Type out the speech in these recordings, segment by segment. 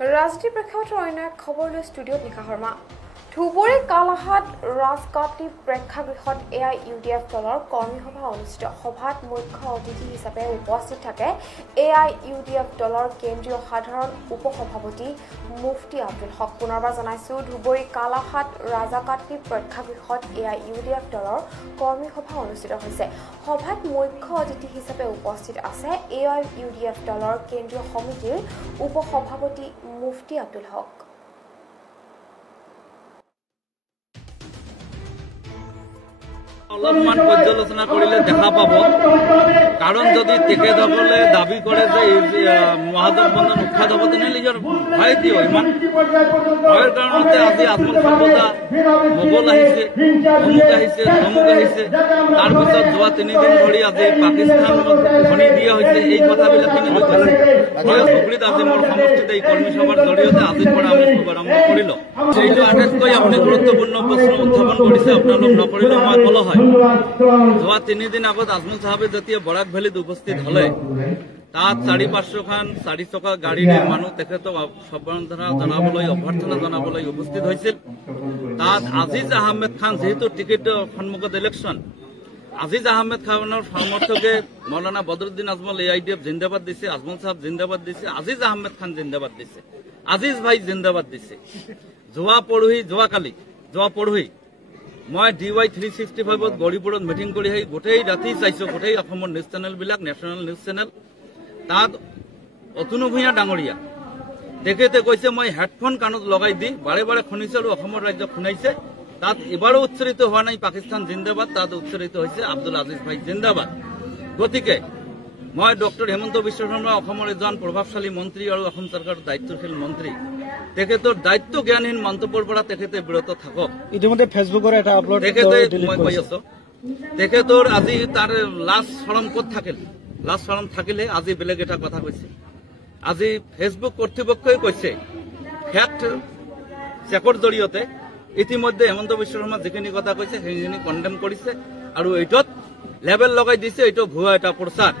ৰাজনীতি প্ৰেক্ষাপটৰ অন্য এক খবৰ লৈ ষ্টুডিঅ'ত নিশা শৰ্মা ধুবুৰী কালাহাট ৰাজকাটি প্ৰেক্ষাগৃহত AIUDF দলৰ কৰ্মী সভা অনুষ্ঠিত সভাত মুখ্য অতিথি হিচাপে উপস্থিত থাকে AIUDF দলৰ কেন্দ্ৰীয় সাধাৰণ উপসভাপতি মুফতি আব্দুল হক পুনৰবাৰ জনাইছো ধুবুৰী কালাহাট ৰাজকাটি প্ৰেক্ষাগৃহত AIUDF দলৰ কৰ্মী সভা অনুষ্ঠিত হৈছে সভাত মুখ্য অতিথি হিচাপে উপস্থিত আছে AIUDF দলৰ কেন্দ্ৰীয় সমিতিৰ উপসভাপতি মুফতি আব্দুল হক অলপমান পৰ্যালোচনা কৰিলে দেখা পাব কাৰণ যদি তেখেতসকলে দাবী কৰে যে মহাদেৱ বন্ধন উৎখাত হ'ব তেনে নিজৰ ভয় দিও ইমান ভয়ৰ কাৰণতে আজি আজমল খাবদা মোগল আহিছে অমুক আহিছে ধমুক আহিছে তাৰপিছত যোৱা 3 দিন ধৰি আজি পাকিস্তান ধনি দিয়া হৈছে এই কথাবিলাক কেনেকৈ কৈছে ধুবুৰীত আজি মোৰ সমষ্টিত এই কৰ্মী সভাৰ জৰিয়তে আজিৰ পৰা আমি শুভাৰম্ভ কৰিলো এইটো আটাইতকৈ আপুনি গুৰুত্বপূৰ্ণ প্ৰশ্ন উত্থাপন কৰিছে আপোনালোক নকৰিলে মই কলো হয় যোৱা 3 দিন আগত আজমল সাহেবে যেতিয়া বৰাক ভেলীত উপস্থিত হলে তাত 4-500 খান 4 চকা গাড়ীৰে মানুহ তেখেতক সম্বৰ্ধনা জনাবলৈ অভ্যৰ্থনা জনাবলৈ উপস্থিত হৈছিল তাত আজিজ আহমেদ খান যেহেতু টিকেট সন্মুখত ইলেকশ্যন আজিজ আহমেদ খানৰ সমৰ্থকে মৌলানা বদৰুদ্দিন আজমল AIUDF জিন্দাবাদ দিছে আজমল সাহেব জিন্দাবাদ দিছে আজিজ আহমেদ খান জিন্দাবাদ দিছে আজিজ ভাই জিন্দাবাদ দিছে যোৱা পৰহি মই DY 365ত গৰিপুৰত মিটিং কৰি আহি গোটেই ৰাতি চাইছো গোটেই অসমৰ নিউজ চেনেলবিলাক নেশ্যনেল নিউজ চেনেল তাত অতুনু ভূঞা ডাঙৰীয়া তেখেতে কৈছে মই হেডফোন কাণত লগাই দি বাৰে বাৰে শুনিছো আৰু অসমৰ ৰাজ্য শুনাইছে তাত এবাৰো উচ্চাৰিত হোৱা নাই পাকিস্তান জিন্দাবাদ তাত উচ্চাৰিত হৈছে আব্দুল আজিজ ভাই জিন্দাবাদ গতিকে মই ডক্টৰ হেমন্ত বিশ্ব শৰ্মা অসমৰ এজন প্ৰভাৱশালী মন্ত্ৰী আৰু অসম চৰকাৰৰ দায়িত্বশীল মন্ত্ৰী তেখেতৰ দায়িত্ব জ্ঞানহীন মন্তব্যৰ পৰা তেখেতে বিৰত থাকক ইতিমধ্যে ফেচবুকৰ এটা আপলোড মই কৈ আছো তেখেতৰ আজি তাৰ লাষ্ট ফৰম ক'ত থাকিল লাষ্ট ফৰম থাকিলে আজি বেলেগ এটা কথা কৈছে আজি ফেচবুক কৰ্তৃপক্ষই কৈছে ফেক্ট চেকৰ জৰিয়তে ইতিমধ্যে হেমন্ত বিশ্ব শৰ্মা যিখিনি কথা কৈছে সেইখিনি কণ্ডেম কৰিছে আৰু এইটোত লেবেল লগাই দিছে এইটো ভুৱা এটা প্ৰচাৰ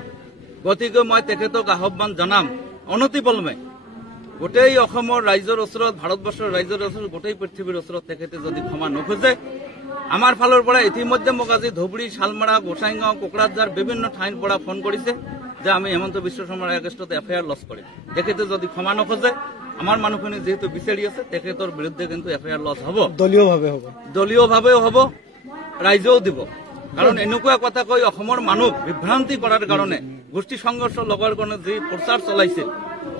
গতিকে মই তেখেতক আহ্বান জনাম অনতিপলমে গোটেই অসমৰ ৰাইজৰ ওচৰত ভাৰতবৰ্ষৰ ৰাইজৰ ওচৰত গোটেই পৃথিৱীৰ ওচৰত তেখেতে যদি ক্ষমা নোখোজে আমাৰ ফালৰ পৰা ইতিমধ্যে মোক আজি ধুবুৰী শালমাৰা গোসাইগাঁও কোকৰাঝাৰ বিভিন্ন ঠাইৰ পৰা ফোন কৰিছে যে আমি হেমন্ত বিশ্ব শৰ্মাৰ এগেইনষ্টত FIR লছ কৰিম তেখেতে যদি ক্ষমা নোখোজে আমাৰ মানুহখিনি যেহেতু বিচাৰি আছে তেখেতৰ বিৰুদ্ধে কিন্তু FIR লছ হ'ব দলীয়ভাৱেও হ'ব ৰাইজেও দিব কাৰণ এনেকুৱা কথা কৈ অসমৰ মানুহ বিভ্ৰান্তি কৰাৰ কাৰণে গোষ্ঠী সংঘৰ্ষ লগাৰ কাৰণে যি প্ৰচাৰ চলাইছিল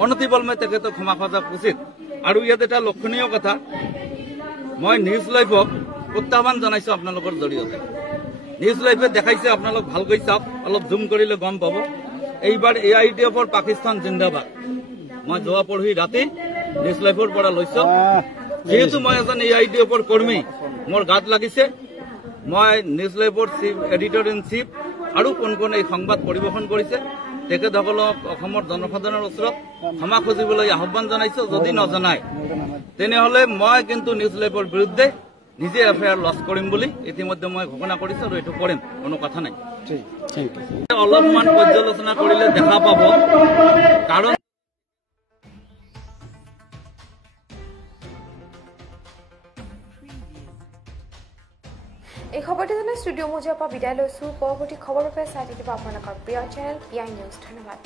অনতিপলমে তেখেতক ক্ষমা খোজা উচিত আৰু ইয়াত এটা লক্ষণীয় কথা মই নিউজ লাইভক প্ৰত্যাহ্বান জনাইছো আপোনালোকৰ জৰিয়তে নিউজ লাইভে দেখাইছে আপোনালোক ভালকৈ চাওক অলপ জুম কৰিলে গম পাব এইবাৰ AIUDFৰ পাকিস্তান জিন্দাবাদ মই যোৱা পৰহি ৰাতি নিউজ লাইভৰ পৰা লৈছো যেহেতু মই এজন AIUDFৰ কৰ্মী মোৰ গাত লাগিছে মই নিউজ লাইভৰ চিফ এডিটৰ ইন চিফ আৰু কোন এই সংবাদ পৰিৱেশন কৰিছে তেখেতসকলক অসমৰ জনসাধাৰণৰ ওচৰত ক্ষমা খুজিবলৈ আহ্বান জনাইছো যদি নজনায় তেনেহলে মই কিন্তু নিউজ লাইভৰ বিৰুদ্ধে নিজে FIR লছ কৰিম বুলি ইতিমধ্যে মই ঘোষণা কৰিছো আৰু এইটো কৰিম কোনো কথা নাই অলপমান পৰ্যালোচনা কৰিলে দেখা পাব কাৰণ এই খবৰটি জানাই ষ্টুডিঅ' মজিয়াৰ পৰা বিদায় লৈছো পৰৱৰ্তী খবৰৰ বাবে চাই থাকিব আপোনালোকৰ প্ৰিয় চেনেল PI নিউজ ধন্যবাদ